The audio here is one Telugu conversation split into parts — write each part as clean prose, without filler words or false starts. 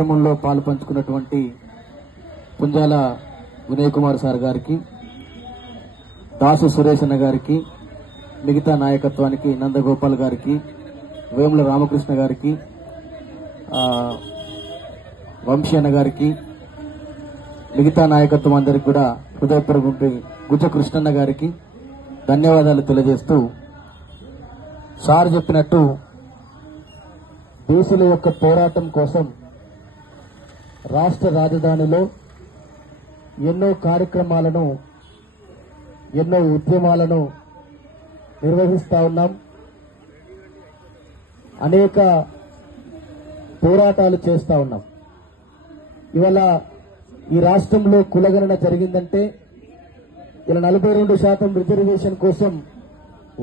కార్యక్రమంలో పాల్పంచుకున్నటువంటి పుంజాల వినయ్ కుమార్ సార్ గారికి, దాసు సురేష్ అన్న గారికి, మిగతా నాయకత్వానికి నందగోపాల్ గారికి, వేముల రామకృష్ణ గారికి, వంశీ అన్న గారికి, మిగతా నాయకత్వం అందరికి కూడా హృదయపూర్వక గుజ్జ కృష్ణన్న గారికి ధన్యవాదాలు తెలియజేస్తూ, సార్ చెప్పినట్టు బీసీల యొక్క పోరాటం కోసం రాష్ట్ర రాజధానిలో ఎన్నో కార్యక్రమాలను, ఎన్నో ఉద్యమాలను నిర్వహిస్తా ఉన్నాం. అనేక పోరాటాలు చేస్తా ఉన్నాం. ఇవాళ ఈ రాష్ట్రంలో కులగణన జరిగిందంటే ఇలా 42% రిజర్వేషన్ కోసం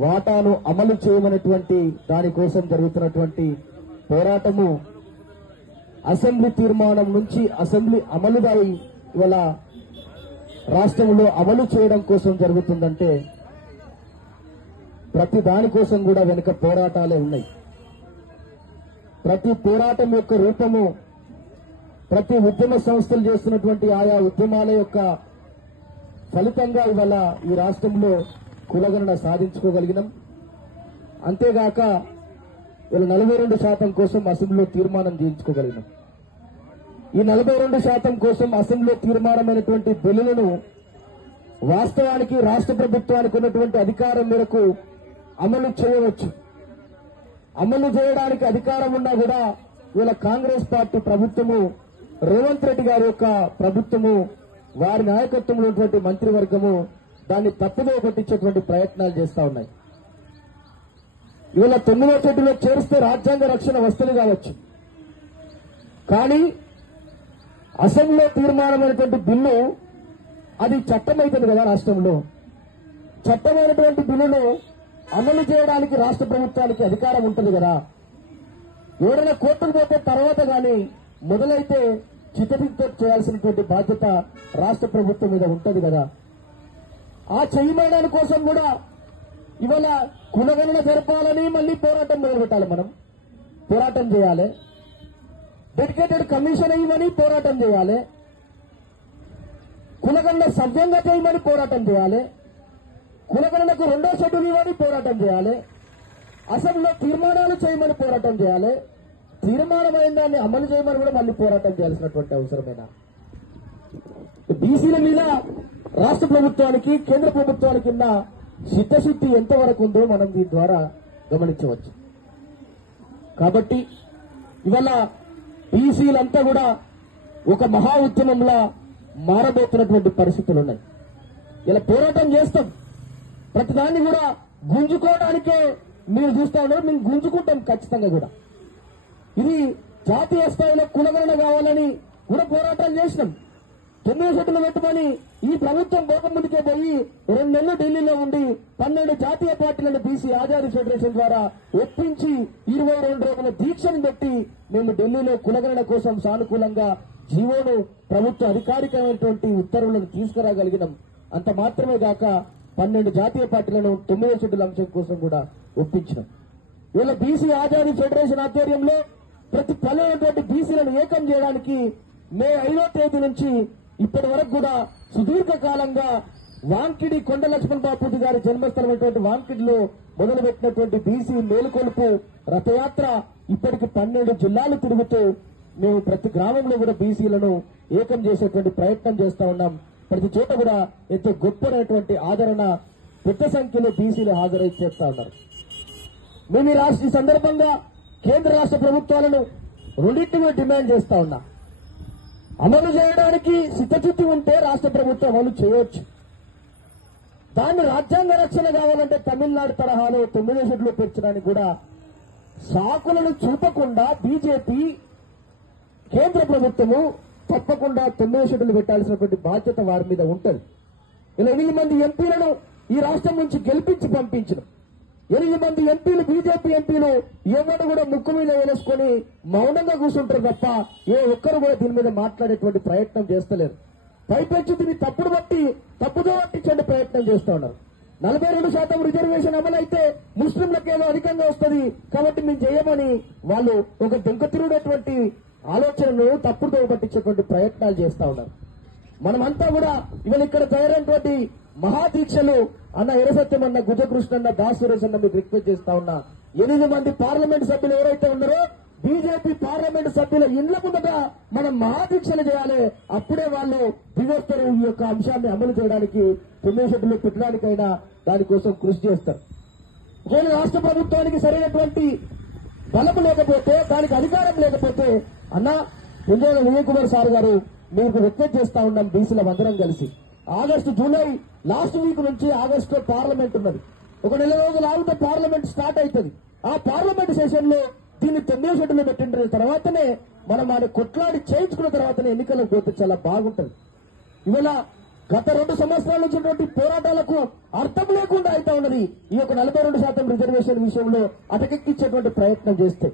వాటాను అమలు చేయమనేటువంటి దానికోసం జరుగుతున్నటువంటి పోరాటము అసెంబ్లీ తీర్మానం నుంచి అసెంబ్లీ అమలుదాయి ఇవాళ రాష్ట్రంలో అమలు చేయడం కోసం జరుగుతుందంటే ప్రతి దానికోసం కూడా వెనుక పోరాటాలే ఉన్నాయి. ప్రతి పోరాటం యొక్క రూపము, ప్రతి ఉద్యమ సంస్థలు చేస్తున్నటువంటి ఆయా ఉద్యమాల యొక్క ఫలితంగా ఇవాళ ఈ రాష్ట్రంలో కులగణన సాధించుకోగలిగినాం. అంతేగాక ఇలా 42% కోసం అసెంబ్లీలో తీర్మానం చేయించుకోగలిగినాం. ఈ 42% కోసం అసెంబ్లీలో తీర్మానమైనటువంటి బిల్లులను వాస్తవానికి రాష్ట్ర ప్రభుత్వానికి ఉన్నటువంటి అధికారం మేరకు అమలు చేయవచ్చు. అమలు చేయడానికి అధికారం ఉన్నా కూడా ఇవాళ కాంగ్రెస్ పార్టీ ప్రభుత్వము, రేవంత్ రెడ్డి గారి యొక్క ప్రభుత్వము, వారి నాయకత్వంలో ఉన్నటువంటి మంత్రివర్గము దాన్ని తప్పుదో పట్టించేటువంటి ప్రయత్నాలు చేస్తా ఉన్నాయి. ఇవాళ 9వ షెడ్యూల్లో చేరిస్తే రాజ్యాంగ రక్షణ వస్తుంది కావచ్చు, కానీ అసెంబ్లీలో తీర్మానమైనటువంటి బిల్లు అది చట్టం అవుతుంది కదా. రాష్ట్రంలో చట్టమైనటువంటి బిల్లును అమలు చేయడానికి రాష్ట్ర ప్రభుత్వానికి అధికారం ఉంటుంది కదా. ఎవరైనా కోర్టుకు పోతే తర్వాత గాని మొదలైతే చిత్తశుద్ధితో చేయాల్సినటువంటి బాధ్యత రాష్ట్ర ప్రభుత్వం మీద ఉంటుంది కదా. ఆ చేయడానికి కోసం కూడా ఇవాళ కులగణన జరపాలని మళ్ళీ పోరాటం మొదలుపెట్టాలి. మనం పోరాటం చేయాలి. డెడికేటెడ్ కమిషన్ ఇవ్వని పోరాటం చేయాలి. కులగణన సవ్యంగా చేయమని పోరాటం చేయాలి. కులగణనకు 2వ షెడ్యూల్ ఇవ్వని పోరాటం చేయాలి. అసెంబ్లీలో తీర్మానాలు చేయమని పోరాటం చేయాలి. తీర్మానమైన దాన్ని అమలు చేయమని కూడా మళ్ళీ పోరాటం చేయాల్సినటువంటి అవసరమైన బీసీల మీద రాష్ట్ర ప్రభుత్వానికి, కేంద్ర ప్రభుత్వానికి ఉన్న చిత్తశుద్ధి ఎంతవరకు ఉందో మనం దీని ద్వారా గమనించవచ్చు. కాబట్టి ఇవాళ బీసీలంతా కూడా ఒక మహా ఉద్యమంలా మారబోతున్నటువంటి పరిస్థితులు ఉన్నాయి. ఇలా పోరాటం చేస్తాం, ప్రతిదాన్ని కూడా గుంజుకోవడానికే మీరు చూస్తా ఉన్నారు. మేము గుంజుకుంటాం ఖచ్చితంగా కూడా. ఇది జాతీయ స్థాయిలో కులగణన కావాలని కూడా పోరాటాలు చేసినాం. 9వ షెడ్యూల్ పెట్టమని ఈ ప్రభుత్వం ముందుకే పోయి 2 నెలలు ఢిల్లీలో ఉండి 12 జాతీయ పార్టీలను బీసీ ఆజాదీ ఫెడరేషన్ ద్వారా ఒప్పించి 22 రోజుల దీక్షను పెట్టి మేము ఢిల్లీలో కులగణన కోసం సానుకూలంగా జీవోను, ప్రభుత్వ అధికారికమైనటువంటి ఉత్తర్వులను తీసుకురాగలిగినాం. అంత మాత్రమే కాక 12 జాతీయ పార్టీలను 9వ షెడ్యూల్ అంశం కోసం కూడా ఒప్పించినాం. ఇవాళ బీసీ ఆజాదీ ఫెడరేషన్ ఆధ్వర్యంలో ప్రతి పల్లెటువంటి బీసీలను ఏకం చేయడానికి మే 5వ తేదీ నుంచి ఇప్పటి వరకు కూడా సుదీర్ఘకాలంగా వాంకిడి కొండ లక్ష్మణ్ బాపూజీ గారి జన్మస్థలమైనటువంటి వాంకిడిలో మొదలుపెట్టినటువంటి బీసీ మేలుకొలుపు రథయాత్ర ఇప్పటికి 12 జిల్లాలు తిరుగుతూ మేము ప్రతి గ్రామంలో కూడా బీసీలను ఏకం చేసేటువంటి ప్రయత్నం చేస్తా ఉన్నాం. ప్రతి చోట కూడా ఎంతో గొప్పనటువంటి ఆదరణ, పెద్ద సంఖ్యలో బీసీలు హాజరై చేస్తా ఉన్నారు. మేము ఈ సందర్భంగా కేంద్ర రాష్ట్ర ప్రభుత్వాలను రెండింటిని డిమాండ్ చేస్తా ఉన్నా. అమలు చేయడానికి చిత్తశుద్ధి ఉంటే రాష్ట్ర ప్రభుత్వం అమలు చేయవచ్చు. దాన్ని రాజ్యాంగ రక్షణ కావాలంటే తమిళనాడు తరహాలో 9వ షెడ్యూల్ పెంచడానికి కూడా సాకులను చూపకుండా బీజేపీ, కేంద్ర ప్రభుత్వము తప్పకుండా 9వ షెడ్యూల్ పెట్టాల్సినటువంటి బాధ్యత వారి మీద ఉంటుంది. ఇలా 8 మంది ఎంపీలను ఈ రాష్ట్రం నుంచి గెలిపించి పంపించడం, 8 మంది ఎంపీలు, బీజేపీ ఎంపీలు ఎవరు కూడా ముక్కు మీద వేసుకొని మౌనంగా కూర్చుంటారు తప్ప ఏ ఒక్కరు కూడా దీని మీద మాట్లాడేటువంటి ప్రయత్నం చేస్తలేరు. పైపెచ్చి దీన్ని తప్పుదో పట్టించే ప్రయత్నం చేస్తా ఉన్నారు. 42% రిజర్వేషన్ అమలైతే ముస్లింలకు ఏదో అధికంగా వస్తుంది కాబట్టి మేము చేయమని వాళ్ళు ఒక దొంగతిరుడేటువంటి ఆలోచనను తప్పుదో పట్టించేటువంటి ప్రయత్నాలు చేస్తా ఉన్నారు. మనమంతా కూడా ఇవాళ ఇక్కడ తయారైనటువంటి మహాదీక్షలు అన్న ఎర్రసత్యం అన్న గుజకృష్ణ అన్న దాస్ సురేష్ అన్న మీకు రిక్వెస్ట్ చేస్తా ఉన్నా. 8 మంది పార్లమెంట్ సభ్యులు ఎవరైతే ఉన్నారో బీజేపీ పార్లమెంట్ సభ్యుల ఇండ్ల ముందట మనం మహాదీక్షలు చేయాలి. అప్పుడే వాళ్ళు దిగొస్తారు. ఈ యొక్క అంశాన్ని అమలు చేయడానికి పుణ్యశెట్టులు పెట్టడానికైనా దానికోసం కృషి చేస్తారు. ఒకవేళ రాష్ట్ర ప్రభుత్వానికి సరైనటువంటి బలము లేకపోతే, దానికి అధికారం లేకపోతే అన్న పుంజోల విజయ్ కుమార్ సార్ గారు మీకు రిక్వెస్ట్ చేస్తా ఉన్నాం. బీసీల అందరం కలిసి జూలై లాస్ట్ వీక్ నుంచి ఆగస్టులో పార్లమెంట్ ఉన్నది. ఒక నెల రోజులు ఆగితే పార్లమెంట్ స్టార్ట్ అవుతుంది. ఆ పార్లమెంట్ సెషన్ లో దీన్ని 9వ షెడ్యూల్లో పెట్టిన తర్వాతనే మనం ఆయన కొట్లాడి చేయించుకున్న తర్వాతనే ఎన్నికలకు పోతే చాలా బాగుంటుంది. ఇవాళ గత 2 సంవత్సరాల నుంచి పోరాటాలకు అర్థం లేకుండా అయితే ఉన్నది. ఈ యొక్క 42% రిజర్వేషన్ విషయంలో అటకెక్కించేటువంటి ప్రయత్నం చేస్తే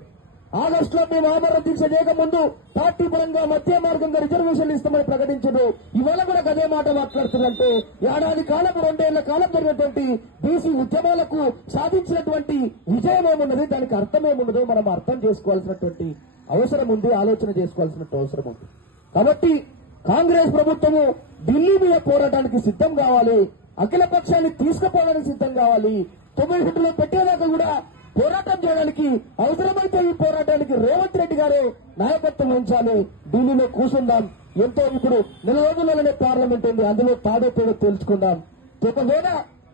ఆగస్టులో మేము ఆమరణ దీక్ష చేయకముందు పార్టీ పరంగా మధ్య మార్గంగా రిజర్వేషన్లు ఇస్తామని ప్రకటించారు. ఇవాళ కూడా అదే మాట మాట్లాడుతుందంటే ఏడాది కాలం 2 ఏళ్ల కాలం జరిగినటువంటి బీసీ ఉద్యమాలకు సాధించినటువంటి విజయం ఏమున్నది, దానికి అర్థం ఏమున్నదో మనం అర్థం చేసుకోవాల్సినటువంటి అవసరం ఉంది, ఆలోచన చేసుకోవాల్సిన అవసరం ఉంది. కాబట్టి కాంగ్రెస్ ప్రభుత్వము ఢిల్లీ మీద పోరాటానికి సిద్ధం కావాలి, అఖిల పక్షాన్ని తీసుకుపోవడానికి సిద్ధం కావాలి. 9 షెడ్యూల్లో పెట్టేదాకా కూడా పోరాటం చేయడానికి అవసరమైతే ఈ పోరాటానికి రేవంత్ రెడ్డి గారు నాయకత్వం వహించాలి. ఢిల్లీలో కూర్చుందాం. ఎంతో ఇప్పుడు 4 రోజుల్లోనే పార్లమెంట్ ఉంది, అందులో తాడో తేడో తెలుసుకుందాం. ఒకవేళ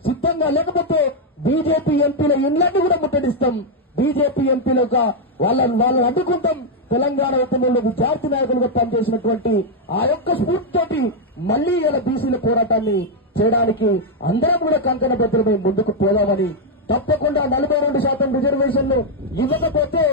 సిద్ధంగా లేకపోతే బీజేపీ ఎంపీల ఇండ్లన్నీ కూడా ముట్టడిస్తాం. బీజేపీ ఎంపీలుగా వాళ్ళని అడ్డుకుంటాం. తెలంగాణ ఉద్యమంలో విద్యార్థి నాయకులుగా పనిచేసినటువంటి ఆ యొక్క స్ఫూర్తితోటి మళ్లీ ఇలా బీసీల పోరాటాన్ని చేయడానికి అందరం కూడా కంకణబద్ధులమై ముందుకు పోదామని, తప్పకుండా 42% రిజర్వేషన్లు ఇవ్వకపోతే